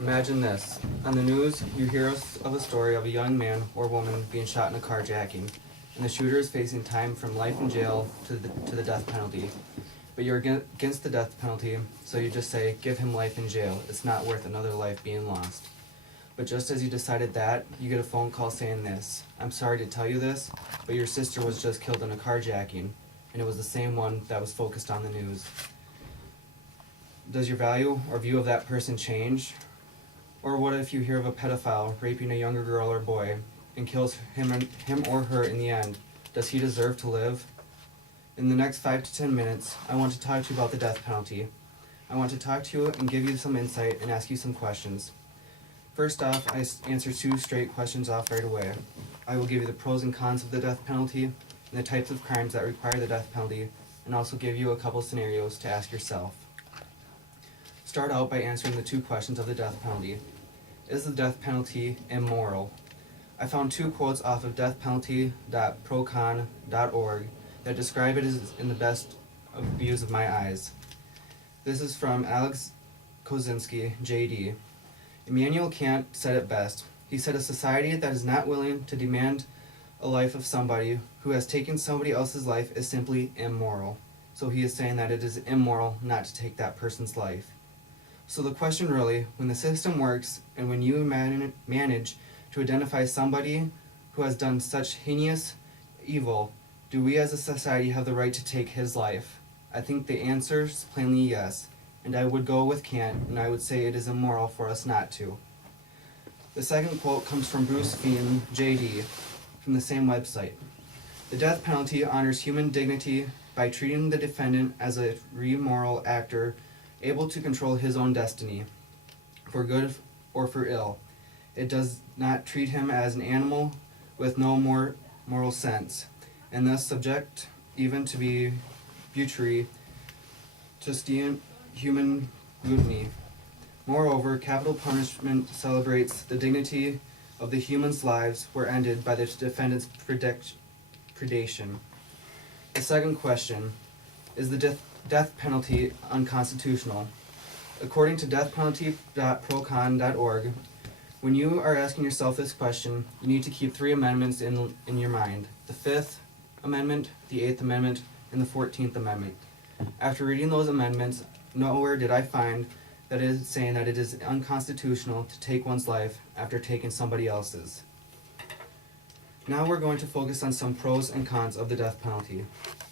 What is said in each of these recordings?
Imagine this. On the news, you hear of a story of a young man or woman being shot in a carjacking, and the shooter is facing time from life in jail to the death penalty. But you're against the death penalty, so you just say, give him life in jail. It's not worth another life being lost. But just as you decided that, you get a phone call saying this. I'm sorry to tell you this, but your sister was just killed in a carjacking, and it was the same one that was focused on the news. Does your value or view of that person change? Or what if you hear of a pedophile raping a younger girl or boy and kills him or her in the end? Does he deserve to live? In the next 5 to 10 minutes, I want to talk to you about the death penalty. I want to talk to you and give you some insight and ask you some questions. First off, I answer 2 straight questions off right away. I will give you the pros and cons of the death penalty and the types of crimes that require the death penalty, and also give you a couple scenarios to ask yourself. Start out by answering the 2 questions of the death penalty. Is the death penalty immoral? I found 2 quotes off of deathpenalty.procon.org that describe it as in the best of views of my eyes. This is from Alex Kozinski, J.D. Immanuel Kant said it best. He said a society that is not willing to demand a life of somebody who has taken somebody else's life is simply immoral. So he is saying that it is immoral not to take that person's life. So the question really, when the system works and when you manage to identify somebody who has done such heinous evil, do we as a society have the right to take his life? I think the answer is plainly yes, and I would go with Kant, and I would say it is immoral for us not to. The second quote comes from Bruce Fein, J.D., from the same website. The death penalty honors human dignity by treating the defendant as a moral actor able to control his own destiny, for good or for ill. It does not treat him as an animal with no more moral sense, and thus subject even to be butchery, to human gluttony. Moreover, capital punishment celebrates the dignity of the humans' lives were ended by the defendant's predation. The second question, is the death penalty unconstitutional? According to deathpenalty.procon.org, when you are asking yourself this question, you need to keep 3 amendments in your mind. The 5th Amendment, the 8th Amendment, and the 14th Amendment. After reading those amendments, nowhere did I find that it is saying that it is unconstitutional to take one's life after taking somebody else's. Now we're going to focus on some pros and cons of the death penalty.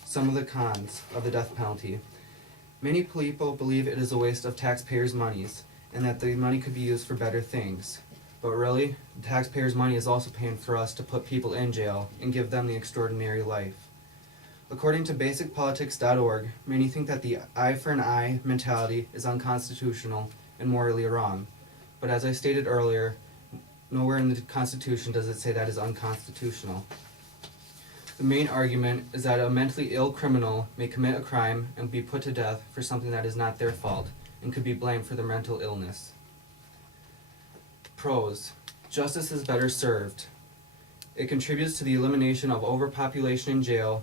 Some of the cons of the death penalty. Many people believe it is a waste of taxpayers' monies and that the money could be used for better things. But really, the taxpayers' money is also paying for us to put people in jail and give them the extraordinary life. According to basicpolitics.org, many think that the eye for an eye mentality is unconstitutional and morally wrong. But as I stated earlier, nowhere in the Constitution does it say that is unconstitutional. The main argument is that a mentally ill criminal may commit a crime and be put to death for something that is not their fault and could be blamed for their mental illness. Pros. Justice is better served. It contributes to the elimination of overpopulation in jail.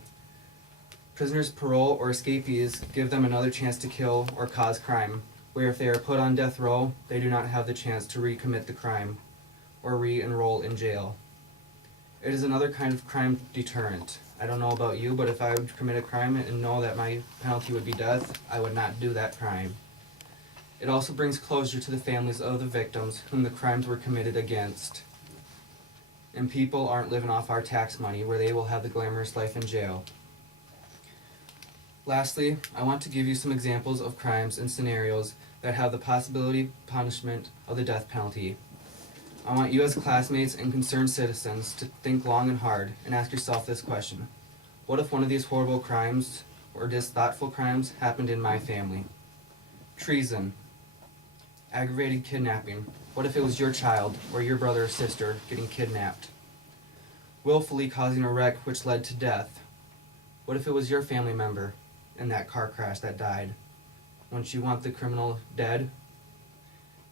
Prisoners' parole or escapees give them another chance to kill or cause crime, where if they are put on death row, they do not have the chance to recommit the crime or re-enroll in jail. It is another kind of crime deterrent. I don't know about you, but if I would commit a crime and know that my penalty would be death, I would not do that crime. It also brings closure to the families of the victims whom the crimes were committed against. And people aren't living off our tax money where they will have the glamorous life in jail. Lastly, I want to give you some examples of crimes and scenarios that have the possibility punishment of the death penalty. I want you as classmates and concerned citizens to think long and hard and ask yourself this question. What if one of these horrible crimes or thoughtful crimes happened in my family? Treason. Aggravated kidnapping. What if it was your child or your brother or sister getting kidnapped? Willfully causing a wreck which led to death. What if it was your family member in that car crash that died? Wouldn't you want the criminal dead?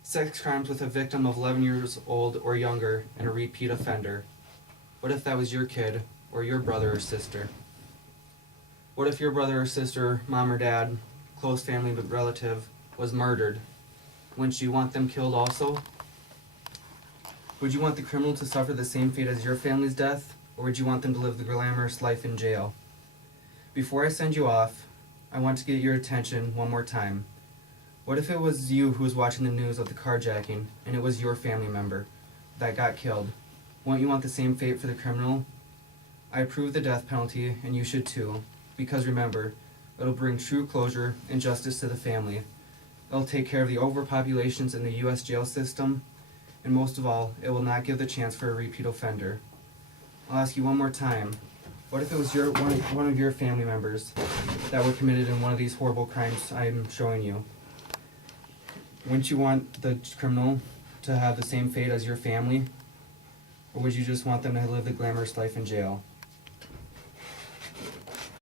Sex crimes with a victim of 11 years old or younger and a repeat offender. What if that was your kid or your brother or sister? What if your brother or sister, mom or dad, close family relative, was murdered? Wouldn't you want them killed also? Would you want the criminal to suffer the same fate as your family's death, or would you want them to live the glamorous life in jail? Before I send you off, I want to get your attention one more time. What if it was you who was watching the news of the carjacking, and it was your family member that got killed? Won't you want the same fate for the criminal? I approve the death penalty, and you should too, because remember, it'll bring true closure and justice to the family. It'll take care of the overpopulations in the U.S. jail system, and most of all, it will not give the chance for a repeat offender. I'll ask you one more time. What if it was one of your family members that were committed in one of these horrible crimes I'm showing you? Wouldn't you want the criminal to have the same fate as your family? Or would you just want them to live the glamorous life in jail?